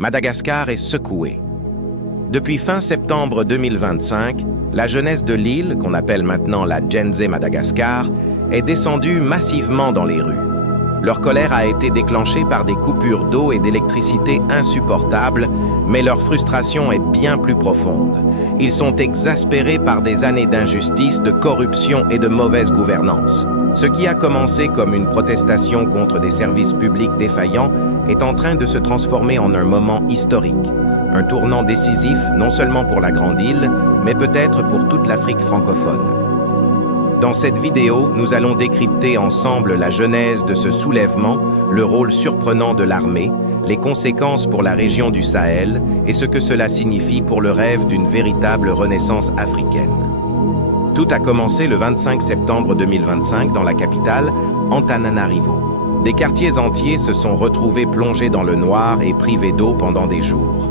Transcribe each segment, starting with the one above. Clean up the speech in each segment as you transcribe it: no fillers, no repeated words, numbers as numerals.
Madagascar est secouée. Depuis fin septembre 2025, la jeunesse de l'île, qu'on appelle maintenant la Gen Z Madagascar, est descendue massivement dans les rues. Leur colère a été déclenchée par des coupures d'eau et d'électricité insupportables, mais leur frustration est bien plus profonde. Ils sont exaspérés par des années d'injustice, de corruption et de mauvaise gouvernance. Ce qui a commencé comme une protestation contre des services publics défaillants est en train de se transformer en un moment historique. Un tournant décisif non seulement pour la Grande Île, mais peut-être pour toute l'Afrique francophone. Dans cette vidéo, nous allons décrypter ensemble la genèse de ce soulèvement, le rôle surprenant de l'armée, les conséquences pour la région du Sahel et ce que cela signifie pour le rêve d'une véritable renaissance africaine. Tout a commencé le 25 septembre 2025 dans la capitale, Antananarivo. Des quartiers entiers se sont retrouvés plongés dans le noir et privés d'eau pendant des jours.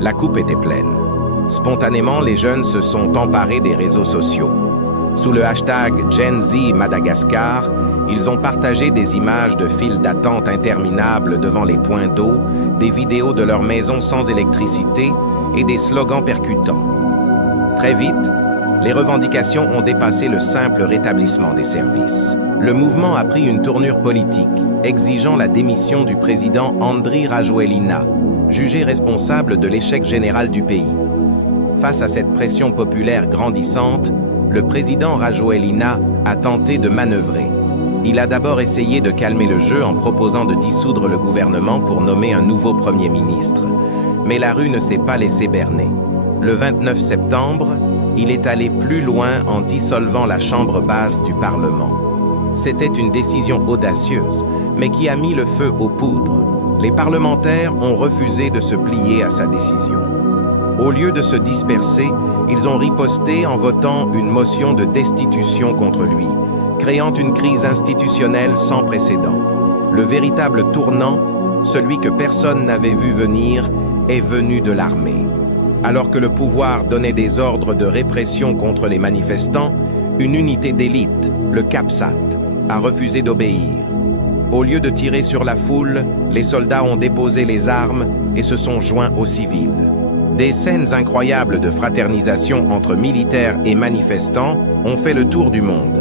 La coupe était pleine. Spontanément, les jeunes se sont emparés des réseaux sociaux. Sous le hashtag Gen Z Madagascar, ils ont partagé des images de files d'attente interminables devant les points d'eau, des vidéos de leurs maisons sans électricité et des slogans percutants. Très vite, les revendications ont dépassé le simple rétablissement des services. Le mouvement a pris une tournure politique, exigeant la démission du président Andry Rajoelina, jugé responsable de l'échec général du pays. Face à cette pression populaire grandissante, le président Rajoelina a tenté de manœuvrer. Il a d'abord essayé de calmer le jeu en proposant de dissoudre le gouvernement pour nommer un nouveau Premier ministre. Mais la rue ne s'est pas laissée berner. Le 29 septembre, il est allé plus loin en dissolvant la chambre basse du Parlement. C'était une décision audacieuse, mais qui a mis le feu aux poudres. Les parlementaires ont refusé de se plier à sa décision. Au lieu de se disperser, ils ont riposté en votant une motion de destitution contre lui, créant une crise institutionnelle sans précédent. Le véritable tournant, celui que personne n'avait vu venir, est venu de l'armée. Alors que le pouvoir donnait des ordres de répression contre les manifestants, une unité d'élite, le CAPSAT, a refusé d'obéir. Au lieu de tirer sur la foule, les soldats ont déposé les armes et se sont joints aux civils. Des scènes incroyables de fraternisation entre militaires et manifestants ont fait le tour du monde.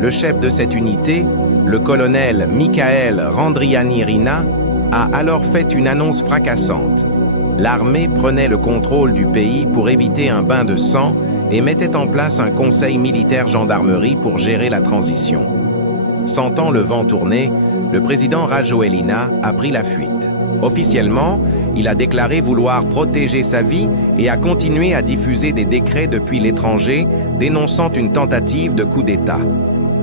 Le chef de cette unité, le colonel Michael Randrianirina, a alors fait une annonce fracassante. L'armée prenait le contrôle du pays pour éviter un bain de sang et mettait en place un conseil militaire-gendarmerie pour gérer la transition. Sentant le vent tourner, le président Rajoelina a pris la fuite. Officiellement, il a déclaré vouloir protéger sa vie et a continué à diffuser des décrets depuis l'étranger dénonçant une tentative de coup d'État.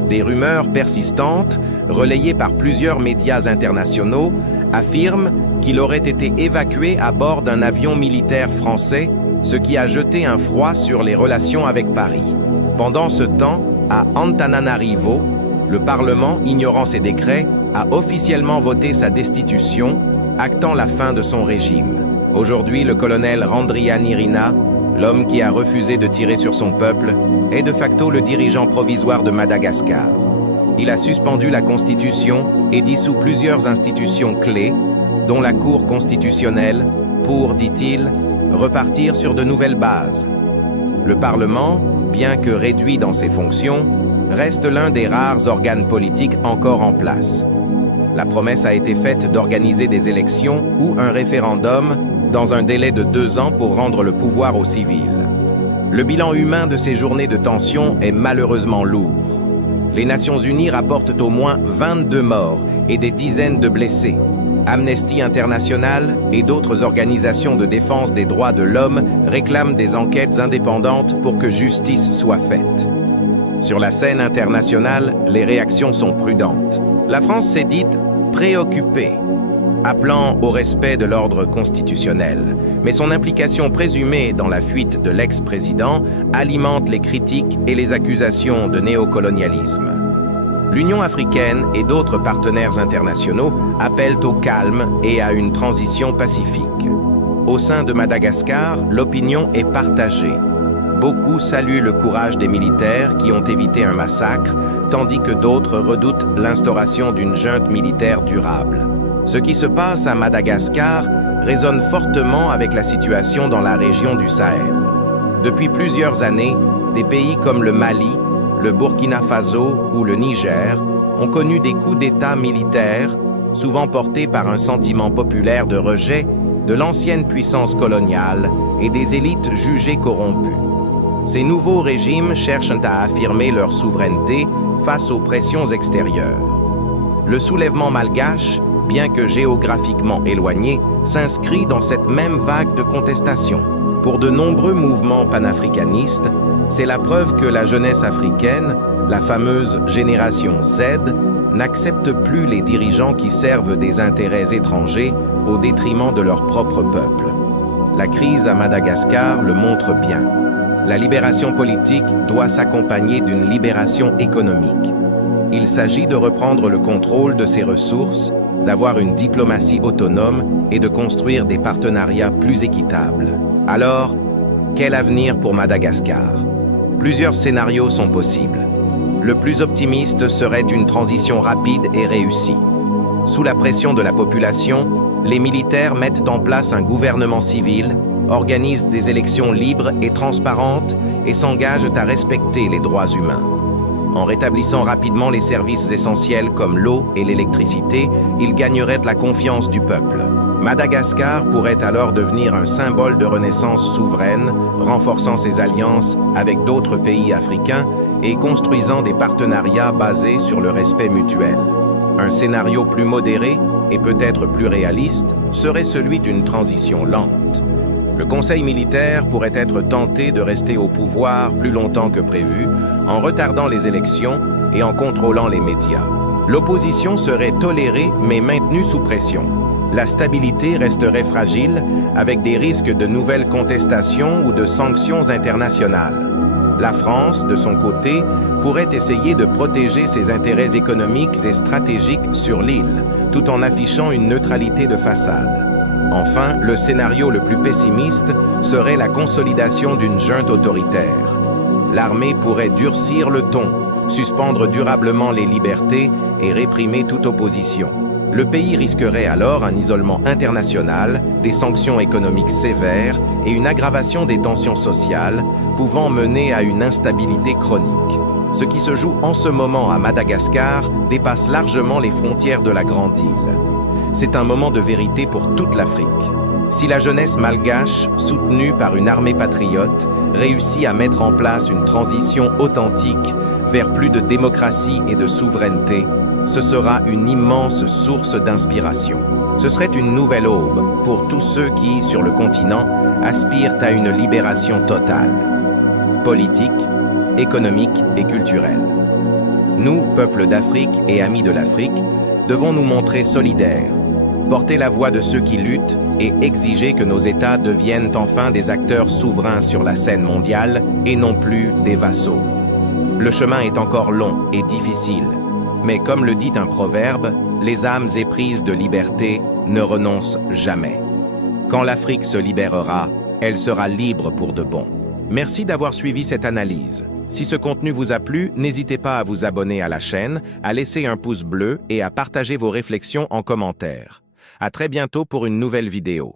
Des rumeurs persistantes, relayées par plusieurs médias internationaux, affirment qu'il aurait été évacué à bord d'un avion militaire français, ce qui a jeté un froid sur les relations avec Paris. Pendant ce temps, à Antananarivo, le Parlement, ignorant ces décrets, a officiellement voté sa destitution, actant la fin de son régime. Aujourd'hui, le colonel Randrianirina, l'homme qui a refusé de tirer sur son peuple, est de facto le dirigeant provisoire de Madagascar. Il a suspendu la Constitution et dissout plusieurs institutions clés, dont la Cour constitutionnelle, pour, dit-il, repartir sur de nouvelles bases. Le Parlement, bien que réduit dans ses fonctions, reste l'un des rares organes politiques encore en place. La promesse a été faite d'organiser des élections ou un référendum dans un délai de 2 ans pour rendre le pouvoir aux civils. Le bilan humain de ces journées de tension est malheureusement lourd. Les Nations Unies rapportent au moins 22 morts et des dizaines de blessés. Amnesty International et d'autres organisations de défense des droits de l'homme réclament des enquêtes indépendantes pour que justice soit faite. Sur la scène internationale, les réactions sont prudentes. La France s'est dite préoccupée, appelant au respect de l'ordre constitutionnel. Mais son implication présumée dans la fuite de l'ex-président alimente les critiques et les accusations de néocolonialisme. L'Union africaine et d'autres partenaires internationaux appellent au calme et à une transition pacifique. Au sein de Madagascar, l'opinion est partagée. Beaucoup saluent le courage des militaires qui ont évité un massacre, tandis que d'autres redoutent l'instauration d'une junte militaire durable. Ce qui se passe à Madagascar résonne fortement avec la situation dans la région du Sahel. Depuis plusieurs années, des pays comme le Mali, le Burkina Faso ou le Niger ont connu des coups d'État militaires, souvent portés par un sentiment populaire de rejet de l'ancienne puissance coloniale et des élites jugées corrompues. Ces nouveaux régimes cherchent à affirmer leur souveraineté face aux pressions extérieures. Le soulèvement malgache, bien que géographiquement éloigné, s'inscrit dans cette même vague de contestation. Pour de nombreux mouvements panafricanistes, c'est la preuve que la jeunesse africaine, la fameuse génération Z, n'accepte plus les dirigeants qui servent des intérêts étrangers au détriment de leur propre peuple. La crise à Madagascar le montre bien. La libération politique doit s'accompagner d'une libération économique. Il s'agit de reprendre le contrôle de ses ressources, d'avoir une diplomatie autonome et de construire des partenariats plus équitables. Alors, quel avenir pour Madagascar? Plusieurs scénarios sont possibles. Le plus optimiste serait une transition rapide et réussie. Sous la pression de la population, les militaires mettent en place un gouvernement civil, organisent des élections libres et transparentes et s'engagent à respecter les droits humains. En rétablissant rapidement les services essentiels comme l'eau et l'électricité, ils gagneraient la confiance du peuple. Madagascar pourrait alors devenir un symbole de renaissance souveraine, renforçant ses alliances avec d'autres pays africains et construisant des partenariats basés sur le respect mutuel. Un scénario plus modéré et peut-être plus réaliste serait celui d'une transition lente. Le Conseil militaire pourrait être tenté de rester au pouvoir plus longtemps que prévu, en retardant les élections et en contrôlant les médias. L'opposition serait tolérée mais maintenue sous pression. La stabilité resterait fragile, avec des risques de nouvelles contestations ou de sanctions internationales. La France, de son côté, pourrait essayer de protéger ses intérêts économiques et stratégiques sur l'île, tout en affichant une neutralité de façade. Enfin, le scénario le plus pessimiste serait la consolidation d'une junte autoritaire. L'armée pourrait durcir le ton, suspendre durablement les libertés et réprimer toute opposition. Le pays risquerait alors un isolement international, des sanctions économiques sévères et une aggravation des tensions sociales, pouvant mener à une instabilité chronique. Ce qui se joue en ce moment à Madagascar dépasse largement les frontières de la grande île. C'est un moment de vérité pour toute l'Afrique. Si la jeunesse malgache, soutenue par une armée patriote, réussit à mettre en place une transition authentique vers plus de démocratie et de souveraineté, ce sera une immense source d'inspiration. Ce serait une nouvelle aube pour tous ceux qui, sur le continent, aspirent à une libération totale, politique, économique et culturelle. Nous, peuple d'Afrique et amis de l'Afrique, devons nous montrer solidaires, porter la voix de ceux qui luttent et exiger que nos États deviennent enfin des acteurs souverains sur la scène mondiale et non plus des vassaux. Le chemin est encore long et difficile, mais comme le dit un proverbe, les âmes éprises de liberté ne renoncent jamais. Quand l'Afrique se libérera, elle sera libre pour de bon. Merci d'avoir suivi cette analyse. Si ce contenu vous a plu, n'hésitez pas à vous abonner à la chaîne, à laisser un pouce bleu et à partager vos réflexions en commentaire. À très bientôt pour une nouvelle vidéo.